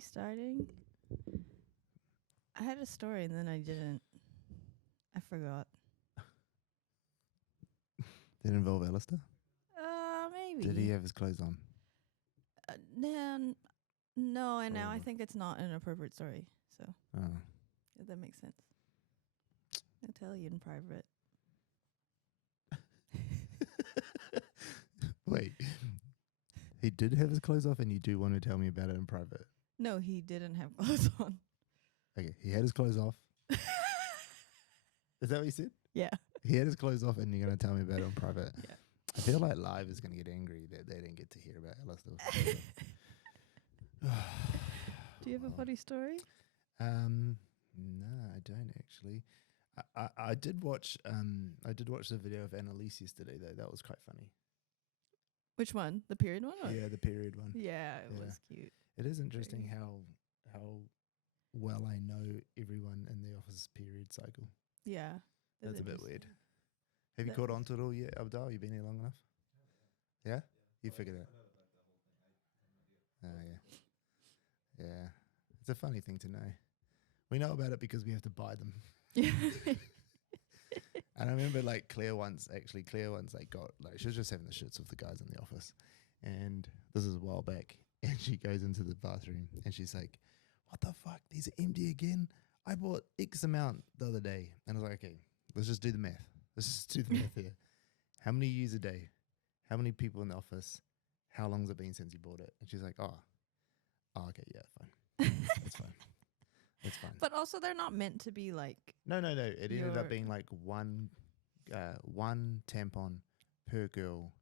starting? I had a story and then I didn't. I forgot. Did it involve Alistair? Maybe. Did he have his clothes on? No, and now I Probably. think it's not an appropriate story. So Oh. if that makes sense. I'll tell you in private. Wait. He did have his clothes off and you do want to tell me about it in private? No, he didn't have clothes on. Okay, he had his clothes off. Is that what you said? Yeah. He had his clothes off and you're going to tell me about it in private? Yeah. I feel like Live is going to get angry that they didn't get to hear about Alistair. Do you have a funny story? No, I don't actually. I did watch the video of Annalise yesterday though. That was quite funny. Which one? The period one? Or? Yeah, the period one. Yeah, it Yeah. was cute. It is interesting how well I know everyone in the office's period cycle. Yeah. That's a bit weird. Have you That caught is- on to it all yet, Abdal? You been here long enough? Yeah? You figured it out. Oh, yeah. Yeah. It's a funny thing to know. We know about it because we have to buy them. Yeah. And I remember Claire once got she was just having the shits with the guys in the office, and this is a while back, and she goes into the bathroom and she's like, "What the fuck? These are empty again? I bought X amount the other day." And I was like, "Okay, let's just do the math. Let's just do the math here. How many use a day? How many people in the office? How long's it been since you bought it?" And she's like, "Oh, okay, yeah, fine. It's fine. It's fine." But also, they're not meant to be like. No. It ended up Your- being like one tampon per girl,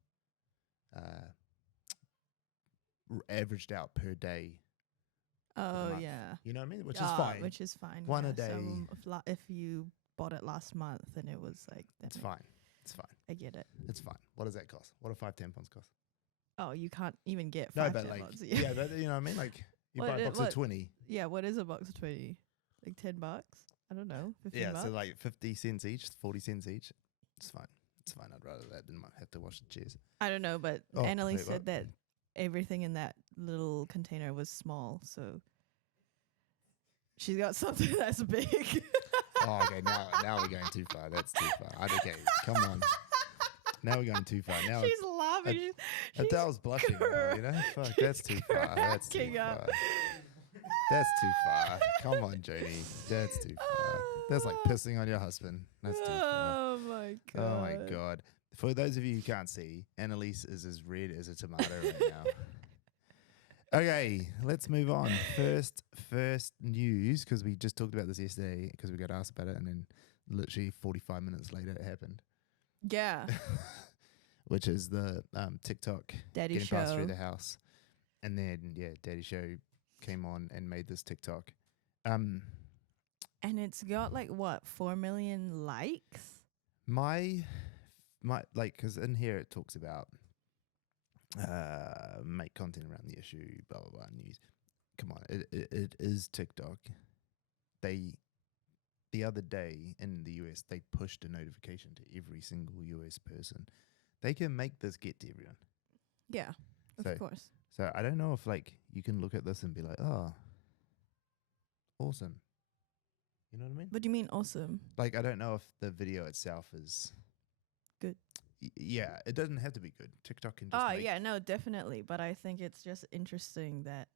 averaged out per day. Oh month. yeah. You know what I mean? Which is fine. Which is fine. One a yeah. day. So if you bought it last month and it was like. It's fine. It's fine. I get it. It's fine. What does that cost? What do 5 tampons cost? Oh, you can't even get No, 5 but tampons. yeah, but you know what I mean? Like you What buy a it- box what- of 20. Yeah, what is a box of 20? Like $10? I don't know. 15 Yeah, bucks? so like 50 cents each, 40 cents each. It's fine. It's fine. I'd rather that than have to wash the chairs. I don't know, but Oh, Annalise wait, said what? that everything in that little container was small, so she's got something that's big. Oh, okay. Now we're going too far. That's too far. Okay, come on. Now we're going too far. Now She's laughing. She's Adele's blushing now, you know? Fuck, that's too far. That's too cracking up. far. That's too far. Come on, Joni. That's too far. That's like pissing on your husband. That's too far. Oh my god. Oh my god. For those of you who can't see, Annalise is as red as a tomato right now. Okay, let's move on. First news, because we just talked about this yesterday because we got asked about it, and then literally 45 minutes later it happened. Yeah. Which is the TikTok Daddy getting passed through show. the house. And then, Daddy Show came on and made this TikTok. And it's got like what, 4 million likes? My because in here it talks about make content around the issue, blah blah blah, news. Come on, it is TikTok. The other day in the US they pushed a notification to every single US person. They can make this get to everyone. Yeah, So- of course. So I don't know if you can look at this and be like, oh, awesome. You know what I mean? What do you mean awesome? I don't know if the video itself is Good. Yeah, it doesn't have to be good. TikTok can just Oh make yeah, no, definitely. But I think it's just interesting that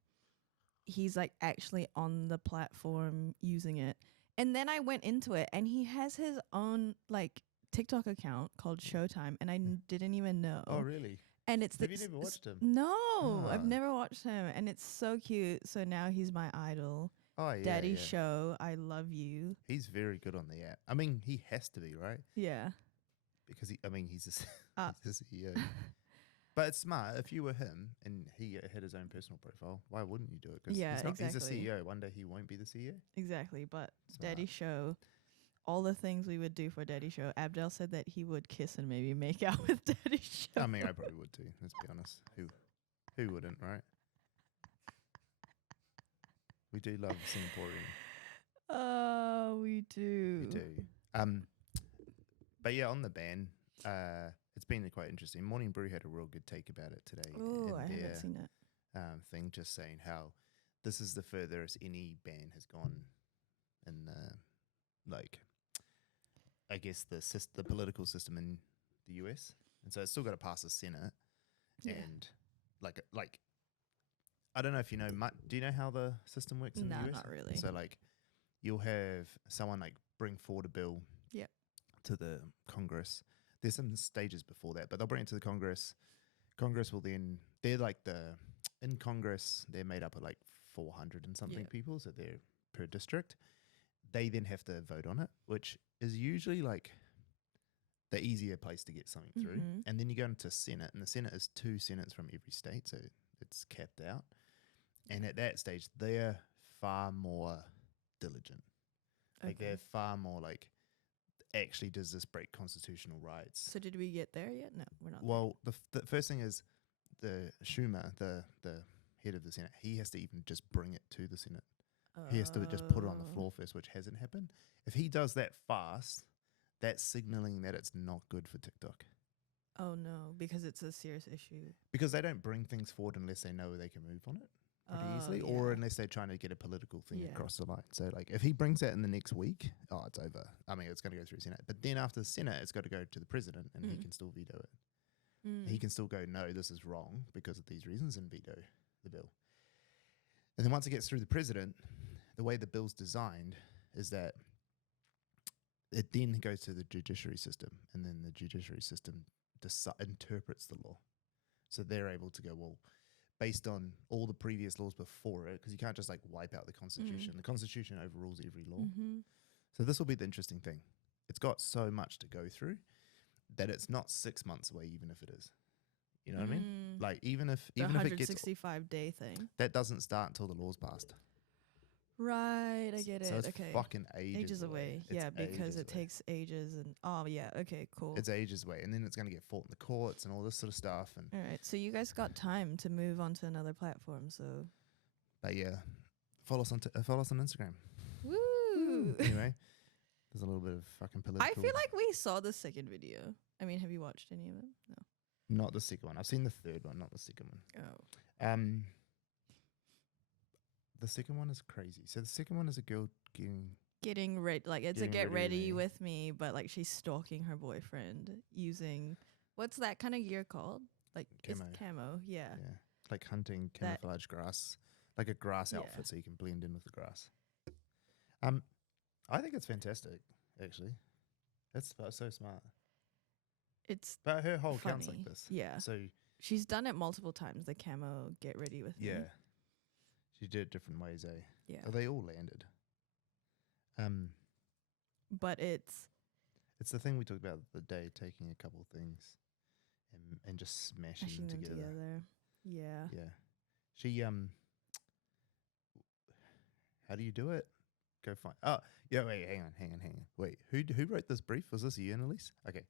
he's like actually on the platform using it. And then I went into it and he has his own like TikTok account called Showtime, and I didn't even know. Oh, really? And it's Have you never watched him? No, Ah. I've never watched him, and it's so cute. So now he's my idol. Oh, yeah. Daddy yeah. Show, I love you. He's very good on the app. I mean, he has to be, right? Yeah. Because he's Uh. he's the CEO. But it's smart. If you were him and he had his own personal profile, why wouldn't you do it? 'Cause Yeah, he's a exactly. CEO. One day he won't be the CEO. Exactly, but Smart. Daddy Show, all the things we would do for Daddy Show. Abdel said that he would kiss and maybe make out with Daddy Show. I mean, I probably would too. Let's be honest. Who wouldn't, right? We do love Singaporean. Oh, we do. We do. But yeah, on the ban, it's been quite interesting. Morning Brew had a real good take about it today. Oh, in I their, haven't seen it. thing, just saying how this is the furthest any ban has gone in the, like, I guess the political system in the US, and so it's still got to pass the Senate, Yeah. and like I don't know if you know much. Do you know how the system works in the No, US? not really. So like, you'll have someone like bring forward a bill, Yep. to the Congress. There's some stages before that, but they'll bring it to the Congress. Congress will then in Congress they're made up of like 400 and something Yep. people, so they're per district. They then have to vote on it, which is usually like the easier place to get something through. Mhm. And then you go into Senate, and the Senate is 2 senates from every state, so it's capped out. And at that stage, they're far more diligent. Like Okay. they're far more like, actually, does this break constitutional rights? So did we get there yet? No, we're not. Well, the first thing is the Schumer, the head of the Senate, he has to even just bring it to the Senate. there. He has to just put it on the Oh. floor first, which hasn't happened. If he does that fast, that's signaling that it's not good for TikTok, Oh no, because it's a serious issue. because they don't bring things forward unless they know they can move on it pretty Oh, easily, yeah. or unless they're trying to get a political thing Yeah. across the line. So like, if he brings that in the next week, oh, it's over. I mean, it's going to go through Senate, but then after the Senate, it's got to go to the president, and he Mm. can still veto it. Mm. He can still go, no, this is wrong because of these reasons, and veto the bill. And then once it gets through the president, the way the bill's designed is that it then goes to the judiciary system, and then the judiciary system interprets the law. So they're able to go, well, based on all the previous laws before it, because you can't just like wipe out the Constitution. The Constitution overrules every law. Mm-hmm. So this will be the interesting thing. It's got so much to go through that it's not 6 months away, even if it is. You know what I mean? Like, even if The it gets, 165-day thing. that doesn't start until the law's passed. Right, I get So it. it's Okay. fucking ages away. It's Yeah, because ages it away. takes ages and yeah, okay, cool. It's ages away, and then it's going to get fought in the courts and all this sort of stuff. And All right. So you guys got time to move on to another platform, so but yeah, follow us on Instagram. woo. Anyway, there's a little bit of fucking political. I feel like we saw the second video. I mean, have you watched any of them? No. not the second one. I've seen the third one, not the second one. Oh. The second one is crazy. So the second one is a girl Getting ready, like it's a Getting get ready ready with me. with me, but like she's stalking her boyfriend using what's that kind of gear called? Like it's Camo. camo, yeah. yeah, like hunting That- camouflage grass, like a grass Yeah. outfit, so you can blend in with the grass. I think it's fantastic, actually. That's so smart. It's But her whole account's funny. like this. Yeah. So She's done it multiple times, the camo get ready with me. yeah, she did it different ways. Yeah. Oh, they all landed. But it's It's the thing we talked about the day, taking a couple things and just smashing mashing them them together. Yeah. Yeah. She how do you do it? Go find. Oh, yeah, wait, hang on. Wait, who wrote this brief? Was this you, Annalise? Okay.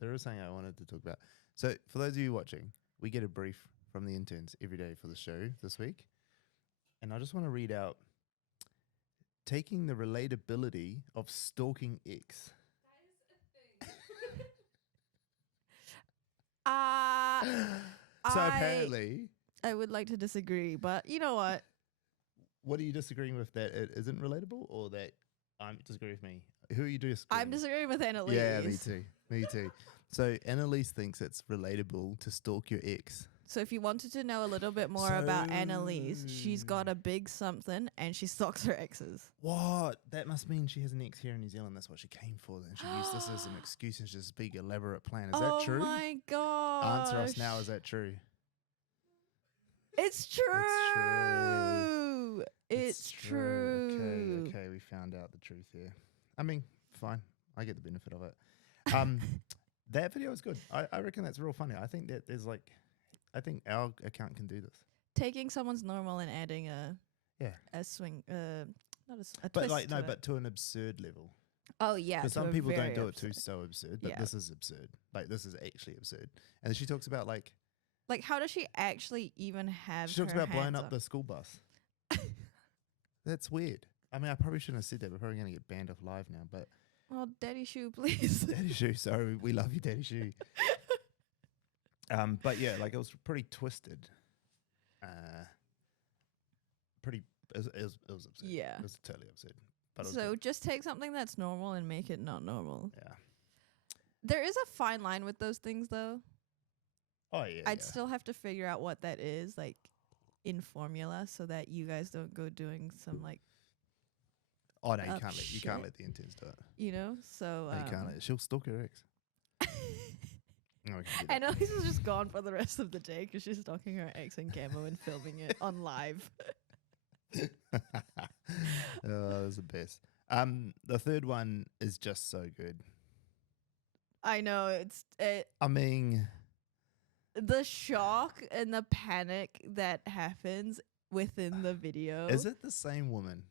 There is something I wanted to talk about. So for those of you watching, we get a brief from the interns every day for the show this week. And I just want to read out taking the relatability of stalking X. So apparently, I would like to disagree, but you know what? what are you disagreeing with, that it isn't relatable, or that I'm disagreeing with me? Who are you disagreeing I'm with? disagreeing with Annalise. Yeah, me too. Me too. So Annalise thinks it's relatable to stalk your ex. So if you wanted to know a little bit more about Annalise, she's got a big something and she stalks her exes. What? That must mean she has an ex here in New Zealand. That's what she came for. And she used this as an excuse and just big elaborate plan. Is that true? Oh my god. Answer us now. Is that true? It's true. It's true. Okay, we found out the truth here. I mean, fine. I get the benefit of it. That video is good. I reckon that's real funny. I think that I think our account can do this. Taking someone's normal and adding a swing, not a But twist like, no, to it. but to an absurd level. Oh yeah, Because to some a people don't very do it too absurd. so absurd, but Yeah. this is absurd. Like, this is actually absurd. And then she talks about like How does she actually even have? she talks her about blowing hands up the school bus. That's weird. I mean, I probably shouldn't have said that. We're probably going to get banned off live now. But Oh, Daddy Shoe, please. Daddy Shoe, sorry, we love you, Daddy Shoe. But yeah, like, it was pretty twisted. pretty. It was absurd. Yeah. It was totally absurd. But it was So good. just take something that's normal and make it not normal. Yeah. There is a fine line with those things, though. Oh yeah. I'd yeah. still have to figure out what that is, like, in formula, so that you guys don't go doing some, like, Oh no, you up can't let shit. the interns do it. you know? So, No, you can't let. She'll stalk her ex. No, we can do I that. know this is just gone for the rest of the day because she's stalking her ex in camo and filming it on live. Oh, that's the best. The third one is just so good. I know I mean, the shock and the panic that happens within the video. is it the same woman?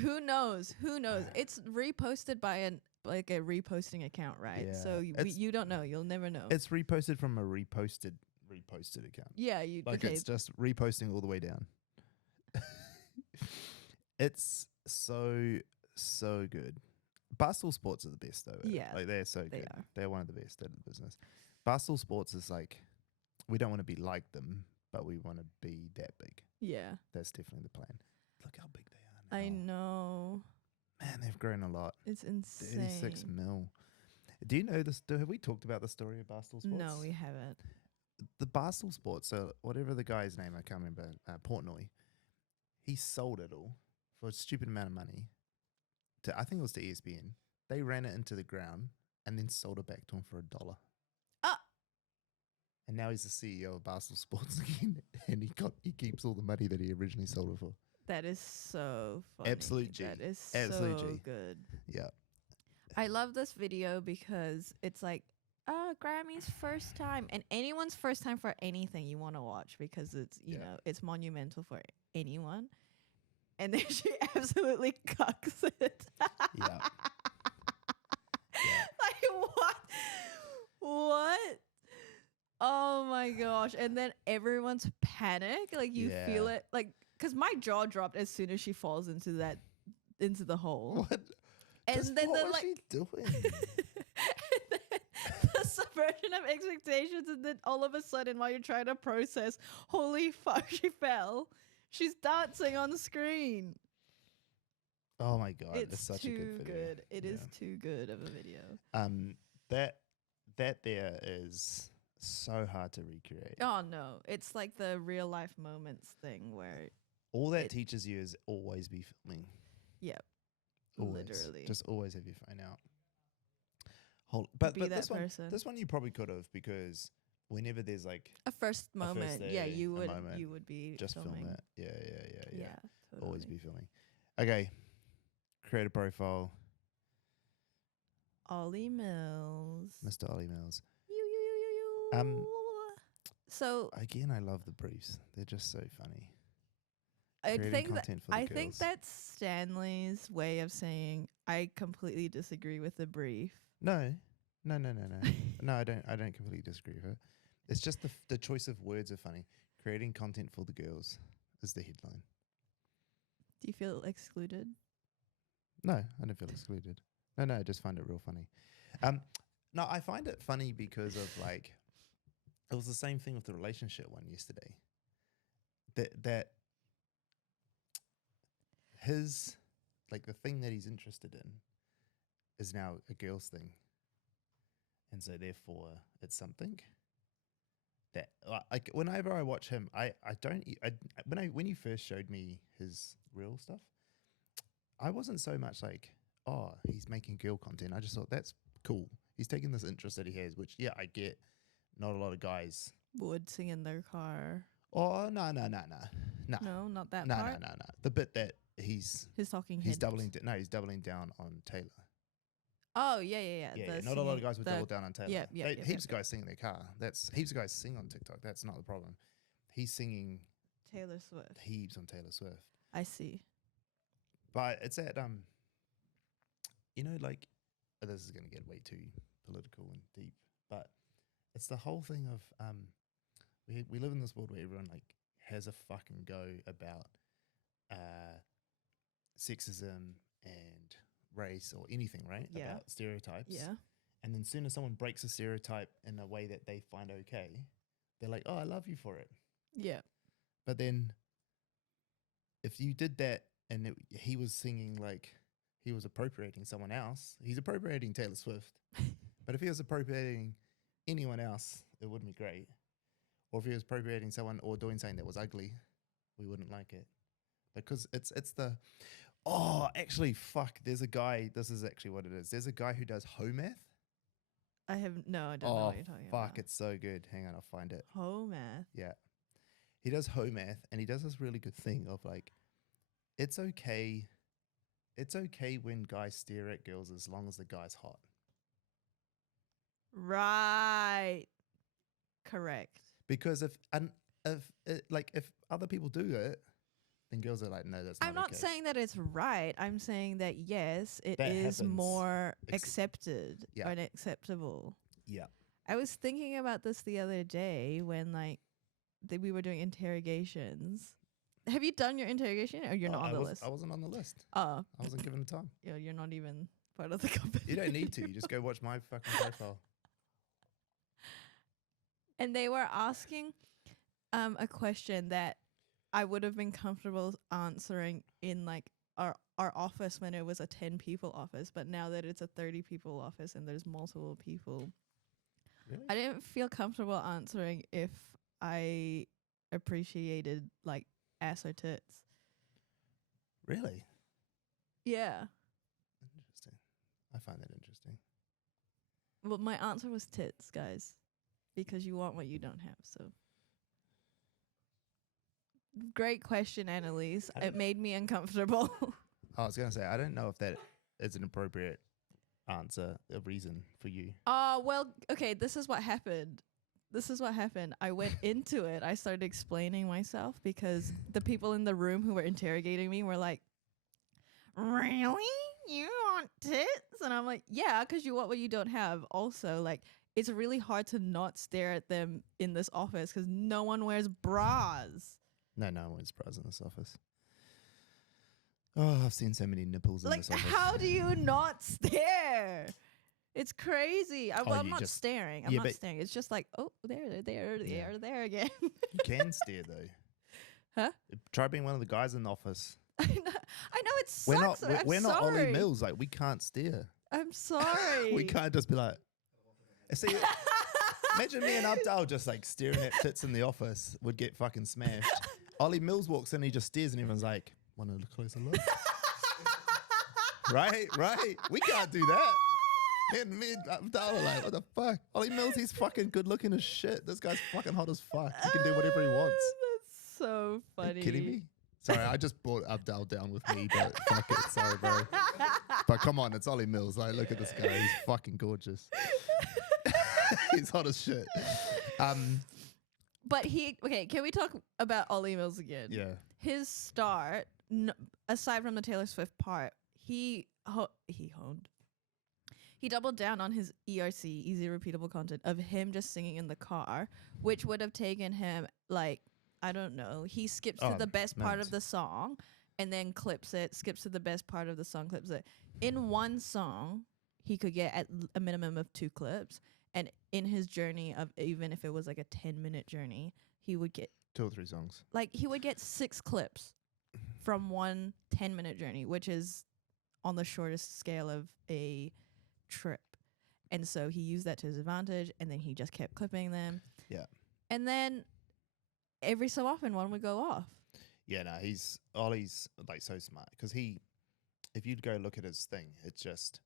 Who knows? Who knows? It's reposted by a reposting account, right? Yeah. So you don't know. You'll never know. It's reposted from a reposted account. Yeah, you Like okay. it's just reposting all the way down. It's so good. Barstool Sports are the best though. at it. Yeah, Like they're so they good. are. They're one of the best at the business. Barstool Sports is like, we don't want to be like them, but we want to be that big. Yeah, That's definitely the plan. Look how big they are now. I know. Man, they've grown a lot. It's 36 insane. mil. Do you know this? Have we talked about the story of Barstool Sports? No, we haven't. The Barstool Sports, so whatever the guy's name, I can't remember, Portnoy, he sold it all for a stupid amount of money to, I think it was to ESPN. They ran it into the ground and then sold it back to him for $1. Ah! And now he's the CEO of Barstool Sports again, and he keeps all the money that he originally sold it for. That is so funny. Absolute G. That is Absolute so G. good. Yeah. I love this video because it's like, Grammy's first time, and anyone's first time for anything you want to watch because it's you Yeah. know it's monumental for anyone. And then she absolutely cucks it. Yeah. Like what? What? Oh my gosh! And then everyone's panic. Like you feel Yeah. it, like because my jaw dropped as soon as she falls into the hole. What? And Just then what the was like she doing? and then the subversion of expectations, and then all of a sudden, while you're trying to process, holy fuck, she fell. She's dancing on the screen. Oh my god, it's It's such a too good video. good. It is Yeah. too good of a video. That there is so hard to recreate. Oh no, it's like the real life moments thing where, All that it- teaches you is always be filming. yep, Always. literally, Just always have your phone out. But be that this person. one you probably could have, because whenever there's like A first moment, yeah, day, you a would moment, you would be just filming. film it. Yeah. Yeah, totally. Always be filming. Okay. Create a profile. Ollie Mills. Mr. Ollie Mills. You. So Again, I love the briefs. They're just so funny. I Creating think content for the I think girls. that's Stanley's way of saying I completely disagree with the brief. No. No, I don't completely disagree with it. It's just the choice of words are funny. Creating content for the girls is the headline. Do you feel excluded? No, I don't feel excluded. No, I just find it real funny. No, I find it funny because of like, it was the same thing with the relationship one yesterday. That his, like the thing that he's interested in is now a girl's thing. And so therefore it's something that like whenever I watch him, I don't, when he first showed me his real stuff, I wasn't so much like, oh, he's making girl content. I just thought that's cool. He's taking this interest that he has, which yeah, I get. Not a lot of guys. Would sing in their car. Oh no. No, not that No. part. The bit that he's His talking he's head. doubling he's doubling down on Taylor. Oh yeah. Yeah, The not a lot of singing- guys would the- double down on Taylor. Yep, Heaps of guys sing in their car. That's heaps of guys sing on TikTok. That's not the problem. He's singing Taylor Swift. heaps on Taylor Swift. I see. But it's at like this is gonna get way too political and deep, but it's the whole thing of we live in this world where everyone like has a fucking go about sexism and race or anything, right? Yeah. About stereotypes. Yeah. And then soon as someone breaks a stereotype in a way that they find okay, they're like, "Oh, I love you for it." Yeah. But then if you did that and he was singing like he was appropriating someone else, he's appropriating Taylor Swift. But if he was appropriating anyone else, it wouldn't be great. Or if he was appropriating someone or doing something that was ugly, we wouldn't like it. Because it's the actually fuck, there's a guy, this is actually what it is. There's a guy who does home math. I don't know what you're talking about. Fuck, it's so good. Hang on, I'll find it. Home math. Yeah. He does home math and he does this really good thing of like, it's okay when guys stare at girls as long as the guy's hot. Right. Correct. Because if other people do it, then girls are like, no, that's not I'm not okay. saying that it's right. I'm saying that yes, it That is happens. more accepted Yeah. or acceptable. Yeah. I was thinking about this the other day when like we were doing interrogations. Have you done your interrogation or you're not on the list? I wasn't on the list. Oh, I wasn't given the time. you're not even part of the company. You don't need to. You just go watch my fucking profile. And they were asking a question that I would have been comfortable answering in like our office when it was a 10 people office, but now that it's a 30 people office and there's multiple people, Really? I didn't feel comfortable answering if I appreciated like ass or tits. Really? Yeah. Interesting. I find that interesting. Well, my answer was tits, guys, because you want what you don't have. So great question, Annalise. It made me uncomfortable. I was gonna say I don't know if that is an appropriate answer, a reason for you. Oh, well, okay, this is what happened. I went into it. I started explaining myself because the people in the room who were interrogating me were like, really? You want tits? And I'm like, yeah, because you want what you don't have. Also, like, it's really hard to not stare at them in this office because no one wears bras. No one wears bras in this office. Oh, I've seen so many nipples in Like, this office. how do you not stare? It's crazy. I'm you not just- staring. I'm not staring. It's just like, oh, there again. You can stare though. Huh? Try being one of the guys in the office. I know it sucks. We're not Ollie sorry. Mills. Like we can't stare. I'm sorry. We can't just be like. See, imagine me and Abdal just like staring at tits in the office. Would get fucking smashed. Ollie Mills walks in, he just stares, and everyone's like, "Want a closer look?" Right. We can't do that. Me and Abdal are like, "What the fuck?" Ollie Mills, he's fucking good looking as shit. This guy's fucking hot as fuck. He can do whatever he wants. That's so funny. Are you kidding me? Sorry, I just brought Abdal down with me, but fuck it. Sorry, bro. But come on, it's Ollie Mills. Like, look at this guy. He's fucking gorgeous. He's hot as shit. But can we talk about Ollie Mills again? Yeah. His start, aside from the Taylor Swift part, he honed. He doubled down on his ERC, easy repeatable content, of him just singing in the car, which would have taken him like, I don't know. He skips to the best part of the song and then clips it, skips to the best part of the song, clips it. In one song, he could get at a minimum of 2 clips. And in his journey of, even if it was like a 10-minute journey, he would get 2 or 3 songs. like he would get 6 clips from one 10-minute journey, which is on the shortest scale of a trip. And so he used that to his advantage, and then he just kept clipping them. Yeah. And then every so often one would go off. Yeah, no, Ollie's like so smart because if you'd go look at his thing, it's just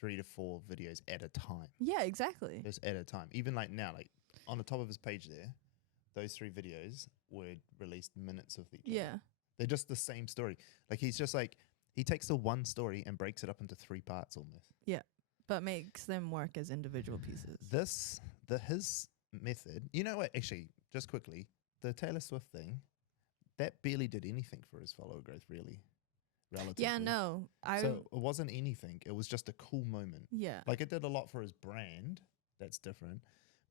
3 to 4 videos at a time. Yeah, exactly. Just at a time. Even like now, like on the top of his page there, those 3 videos were released minutes of each other. Yeah. They're just the same story. Like he's just like, he takes the one story and breaks it up into 3 parts almost. Yeah. But makes them work as individual pieces. His method, you know what, actually, just quickly, the Taylor Swift thing, that barely did anything for his follower growth, really. Relatively. Yeah, no. So it wasn't anything. It was just a cool moment. Yeah. Like it did a lot for his brand. That's different.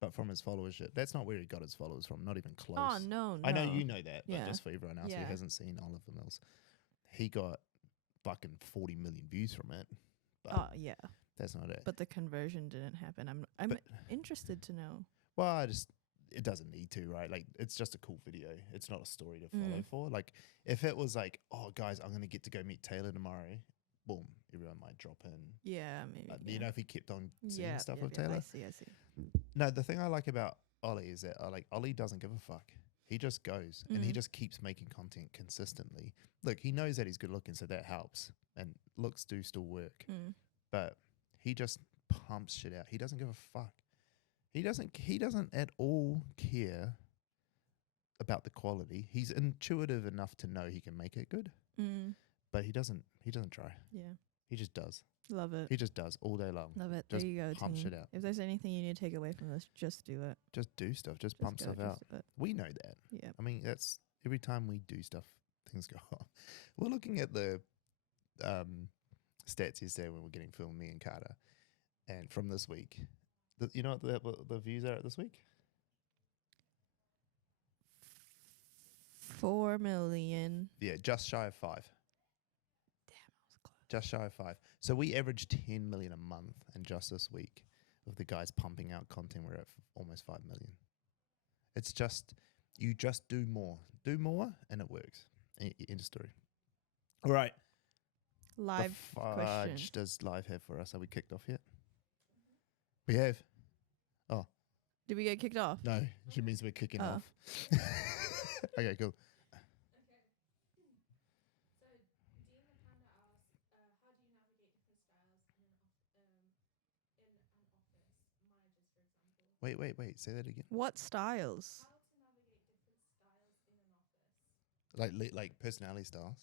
But from his followership, that's not where he got his followers from. Not even close. Oh, no. I know you know that, but Yeah. just for everyone else Yeah. who hasn't seen Oliver Mills, he got fucking 40 million views from it. But Oh, yeah. that's not it. But the conversion didn't happen. I'm But- interested to know. Well, it doesn't need to, right? Like, it's just a cool video. It's not a story to follow for. Like, if it was like, oh, guys, I'm gonna get to go meet Taylor tomorrow, boom, everyone might drop in. Yeah, maybe. You know, if he kept on seeing yeah, stuff yeah, with yeah, Taylor. I see. No, the thing I like about Ollie is that Ollie doesn't give a fuck. He just goes and he just keeps making content consistently. Look, he knows that he's good looking, so that helps. And looks do still work. But he just pumps shit out. He doesn't give a fuck. He doesn't at all care about the quality. He's intuitive enough to know he can make it good. But he doesn't try. Yeah. He just does. Love it. He just does all day long. Love it. Just there you go, pump team. shit out. If there's anything you need to take away from this, just do it. Just do stuff. Just pump go, stuff out. do it. We know that. Yeah. I mean, that's every time we do stuff, things go off. We're looking at the stats yesterday when we're getting filmed, me and Carter, and from this week, you know what the views are at this week? 4 million. Yeah, just shy of 5. Damn, I was close. Just shy of 5. So we average 10 million a month, and just this week, of the guys pumping out content, we're at almost 5 million. It's just, you just do more, and it works. End of story. All right. Live the question. fudge does live have for us? Are we kicked off yet? We have. Oh Did we get kicked off? no, she means we're kicking Oh. off. Okay, cool. Wait. Say that again. What styles? Like personality styles.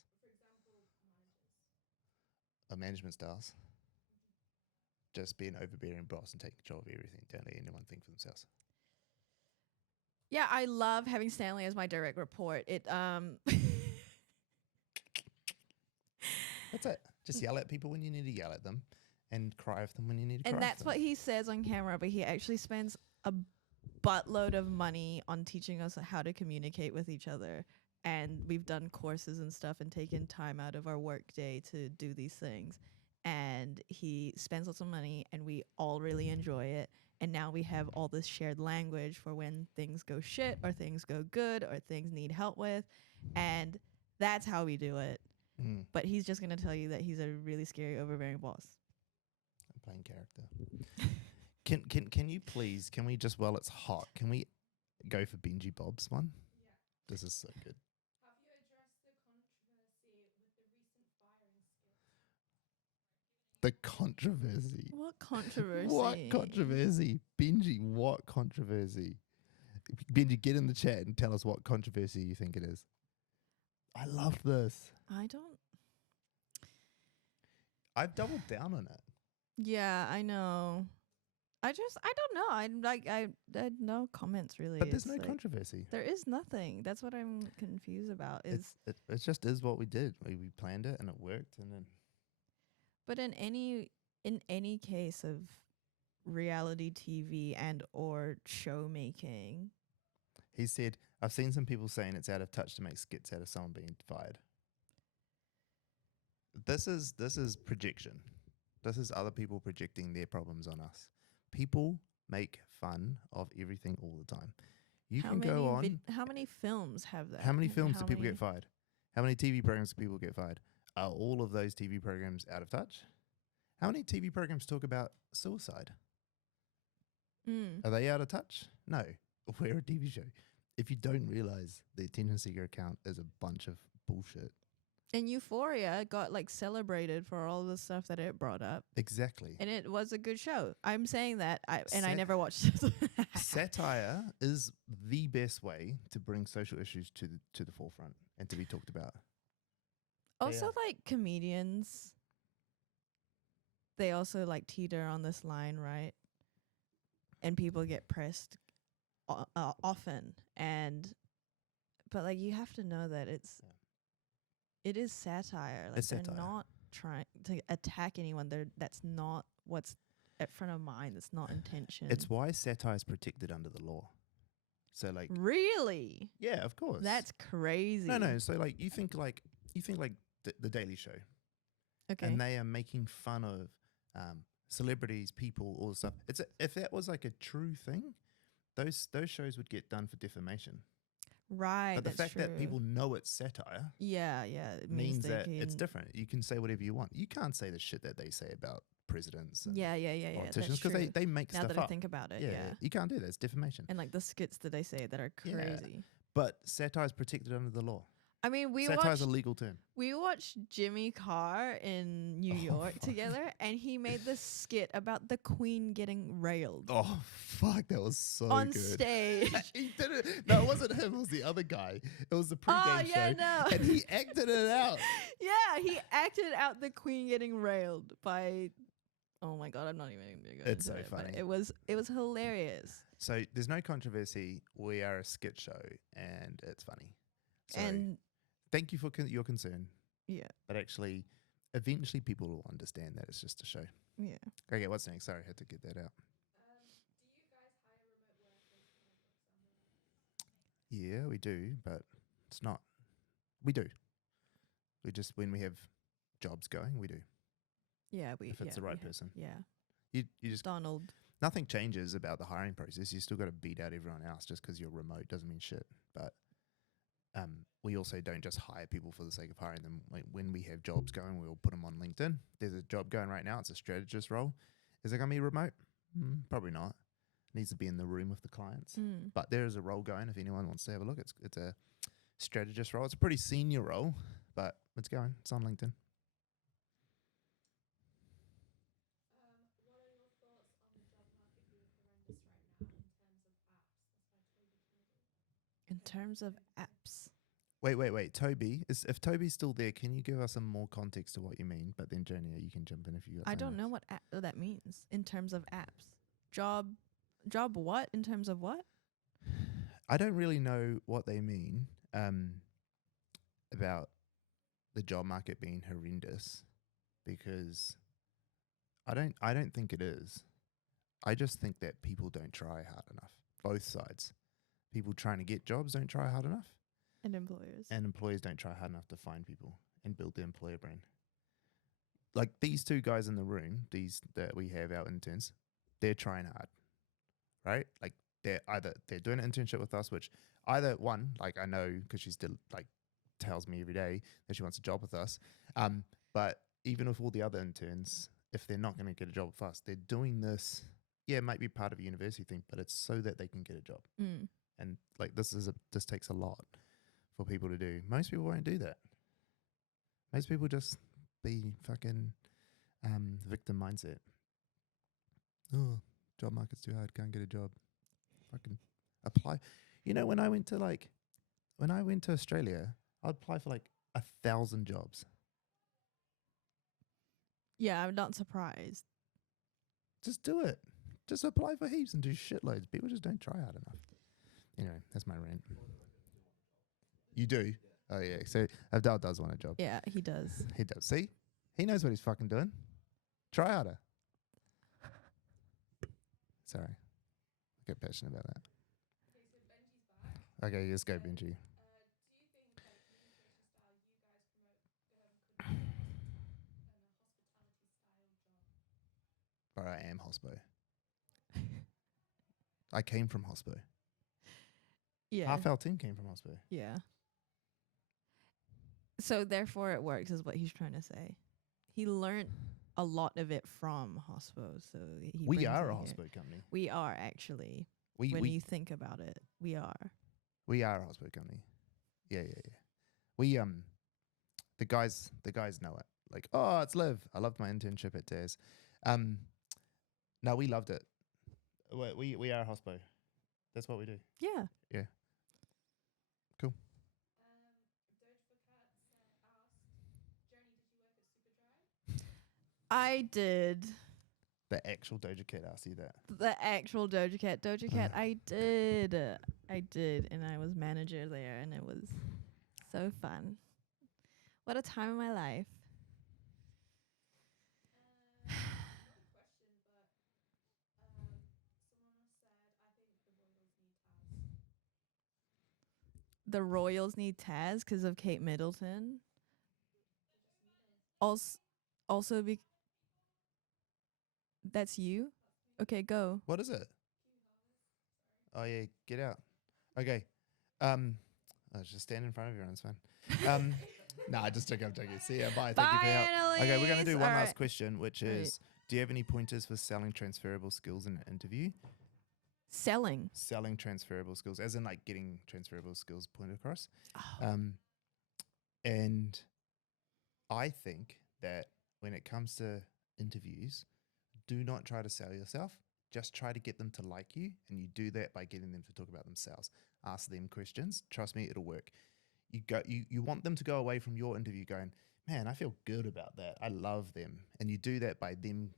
Or management styles. Just be an overbearing boss and take control of everything. Don't let anyone think for themselves. Yeah, I love having Stanley as my direct report. It That's it. Just yell at people when you need to yell at them, and cry at them when you need to cry. and at that's them. what he says on camera, but he actually spends a buttload of money on teaching us how to communicate with each other. And we've done courses and stuff and taken time out of our work day to do these things. And he spends lots of money and we all really enjoy it. And now we have all this shared language for when things go shit or things go good or things need help with. And that's how we do it. But he's just going to tell you that he's a really scary, overbearing boss. I'm playing character. Can you please, can we just, while it's hot, can we go for Benji Bob's one? Yeah. This is so good. Have you addressed the controversy with the recent firing skills? What controversy? What controversy? Benji, what controversy? Benji, get in the chat and tell us what controversy you think it is. I love this. I've doubled down on it. Yeah, I know. I don't know. I had no comments really. But there's It's no like, controversy. There is nothing. That's what I'm confused about. Is It just is what we did. We planned it and it worked, and then but in any case of reality TV and or show making, he said, I've seen some people saying it's out of touch to make skits out of someone being fired. This is projection. This is other people projecting their problems on us. People make fun of everything all the time. You how can many go on. how many films have that? How many films do How people many- get fired? How many TV programs do people get fired? Are all of those TV programs out of touch? How many TV programs talk about suicide? Are they out of touch? No. We're a TV show. If you don't realize the attention seeker account is a bunch of bullshit. And Euphoria got like celebrated for all the stuff that it brought up. Exactly. And it was a good show. I'm saying that I Sat- never watched it. Satire is the best way to bring social issues to the forefront and to be talked about. Also, like comedians, they also like teeter on this line, right? And people get pressed often, but like you have to know that it is satire. Like It's they're satire. not trying to attack anyone. That's not what's at front of mind. That's not intention. It's why satire is protected under the law. So like, really, yeah, of course. that's crazy. No. So like, you think like the Daily Show, Okay. and they are making fun of celebrities, people, all the stuff. If that was like a true thing, those shows would get done for defamation. Right. But the that's fact true. that people know it's satire Yeah, it means they that can, it's different. You can say whatever you want. You can't say the shit that they say about presidents and Yeah. politicians Because because they make now stuff that I up. think about it, Yeah, yeah. you can't do that. It's defamation. And like the skits that they say that are Yeah. crazy. But satire is protected under the law. I mean, Satire is a legal term. we watched Jimmy Carr in New York fuck. together, and he made this skit about the Queen getting railed Oh fuck, that was so on good. stage. He did it. No, it wasn't him. It was the other guy. It was the pregame yeah, show, no. and he acted it out. Yeah, he acted out the Queen getting railed by. Oh my god, I'm not even gonna go It's into so it, but funny. it was hilarious. So there's no controversy. We are a skit show, and it's funny. So And thank you for your concern. yeah, But actually, eventually people will understand that it's just a show. yeah. Okay, what's next? Sorry, I had to get that out. Do you guys hire remote workers for like Yeah, we do, but it's not. We do. We just, when we have jobs going, we do. Yeah, If it's the right person. Yeah. You just, Donald. nothing changes about the hiring process. You still got to beat out everyone else just because you're remote doesn't mean shit. But we also don't just hire people for the sake of hiring them. Like when we have jobs going, we'll put them on LinkedIn. There's a job going right now. It's a strategist role. Is it going to be remote? Probably not. Needs to be in the room with the clients. But there is a role going if anyone wants to have a look. It's a strategist role. It's a pretty senior role, but it's going. It's on LinkedIn. What are your thoughts on the job market being horrendous right now in terms of apps? In terms of apps. Wait. Toby, if Toby's still there, can you give us some more context to what you mean? But then, Jania, you can jump in if you got I something don't know else. what that means in terms of apps. Job what in terms of what? I don't really know what they mean about the job market being horrendous because I don't think it is. I just think that people don't try hard enough. Both sides. People trying to get jobs don't try hard enough. And employers. And employers don't try hard enough to find people and build their employer brand. Like these two guys in the room, these that we have, our interns, they're trying hard, right? Like they're doing an internship with us, which either one, like I know because she still like tells me every day that she wants a job with us. But even with all the other interns, if they're not going to get a job with us, they're doing this. Yeah, it might be part of a university thing, but it's so that they can get a job. And like this takes a lot for people to do. Most people won't do that. Most people just be fucking victim mindset. Oh, job market's too hard, can't get a job. Fucking apply. You know, when I went to Australia, I'd apply for like 1,000 jobs. Yeah, I'm not surprised. Just do it. Just apply for heaps and do shitloads. People just don't try hard enough. Anyway, that's my rant. You do? Oh, yeah. So Abdal does want a job. Yeah, he does. He does. See? He knows what he's fucking doing. Try harder. Sorry. I get passionate about that. Okay, so Benji's back. Okay, let's go, Benji. Do you think like communication style you guys promote could be used in a hospitality style job? Or I am hospo. I came from hospo. Yeah. Half our team came from hospo. Yeah. So therefore it works is what he's trying to say. He learned a lot of it from hospo, so he We brings are it a here. hospo company. We are actually. We When we, you think about it, we are. we are a hospo company. Yeah. We the guys know it. Like, oh, it's Liv. I loved my internship at Taz. No, we loved it. We are a hospo. That's what we do. Yeah. Cool. I did. The actual Doja Cat asked you that. The actual Doja Cat. Doja Cat, I did. I did. And I was manager there, and it was so fun. What a time in my life. The Royals need Taz because of Kate Middleton. Also, that's you? Okay, go. What is it? Oh yeah, get out. Okay. I was just stand in front of everyone. It's fine. Nah, just joking. I'm joking. See ya. Bye. Thank you for your help. Bye, Okay, we're gonna do Annalise. one All last right. question, which All right. is: do you have any pointers for selling transferable skills in an interview? Selling. Selling transferable skills, as in like getting transferable skills pointed across. Oh. And I think that when it comes to interviews, do not try to sell yourself. Just try to get them to like you, and you do that by getting them to talk about themselves. Ask them questions. Trust me, it'll work. You want them to go away from your interview going, man, I feel good about that. I love them. And you do that by them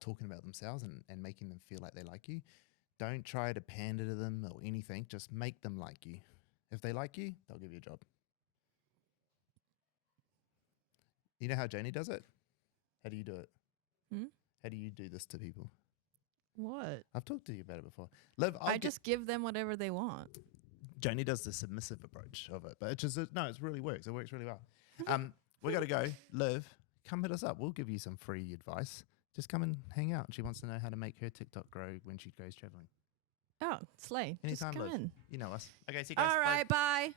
talking about themselves and making them feel like they like you. Don't try to pander to them or anything. Just make them like you. If they like you, they'll give you a job. You know how Janie does it? How do you do it? Hmm? How do you do this to people? What? I've talked to you about it before. Liv, I just give them whatever they want. Janie does the submissive approach of it, but it just no, it really works. It works really well. We got to go. Liv, come hit us up. We'll give you some free advice. Just come and hang out. She wants to know how to make her TikTok grow when she goes traveling. Oh, slay. Anytime, Just come Liv. in. You know us. Okay, see you guys. All Bye. right, bye.